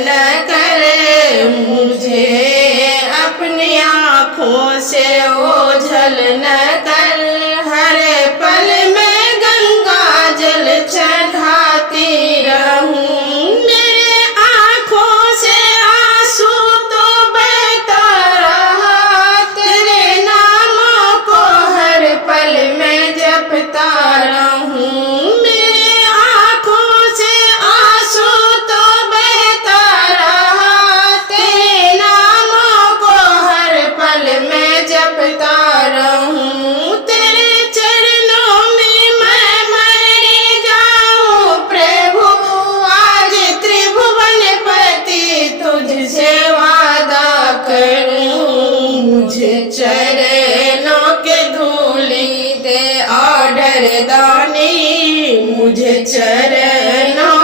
न कर, मुझे अपनी आँखों से ओझल न कर। हर पल में गंगा जल चढ़ाती रहूं, मेरे आँखों से आंसू तो बहता रहा, तेरे नामों को हर पल में जपता रहूं। मेरे आँखों से आंसू तो बहता रहा, तेरे नामों को हर पल में जपता रहूं। तेरे चरणों में मैं मर जाऊं प्रभु, आज त्रिभुवन पति तुझसे वादा करूं। मुझे चरणों के धूली दे ऑर्डर दानी, मुझे चरणों